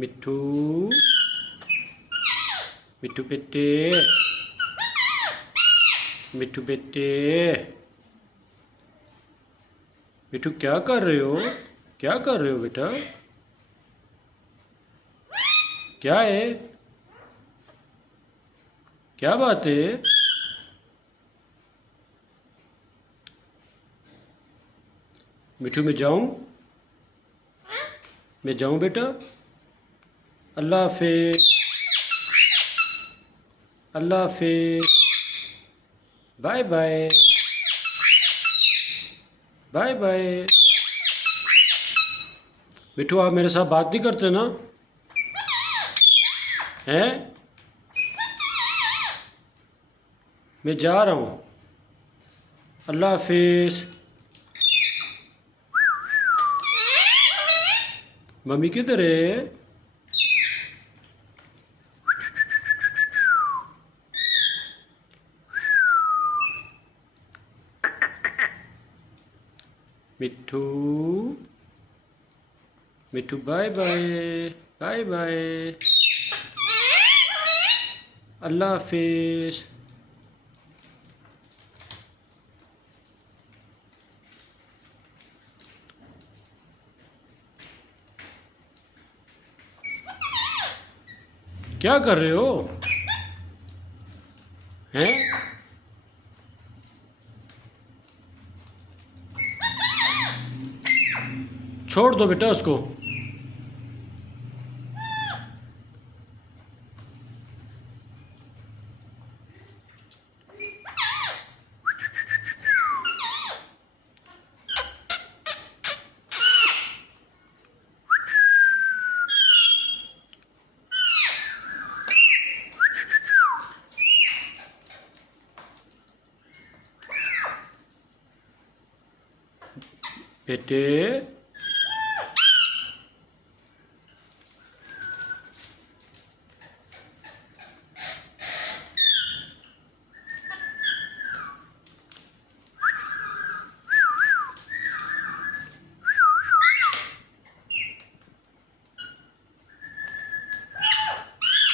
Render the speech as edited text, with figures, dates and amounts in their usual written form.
मिट्ठू मिट्ठू बेटे मिट्ठू बेटे मिट्ठू क्या कर रहे हो? क्या कर रहे हो बेटा? क्या है? क्या बात है? मिट्ठू मैं जाऊं? मैं जाऊं बेटा? अल्लाह हाफिज। अल्लाह हाफिज। Bye bye. Bye bye. Mitthu आप मेरे साथ बात नहीं करते ना? हैं? मैं जा रहा हूँ। अल्लाह हाफिज। मम्मी किधर है? Mitthu Mitthu bye bye. Bye bye. Allah हाफिज। क्या कर रहे हो? हैं? छोड़ दो बेटा उसको। बेटे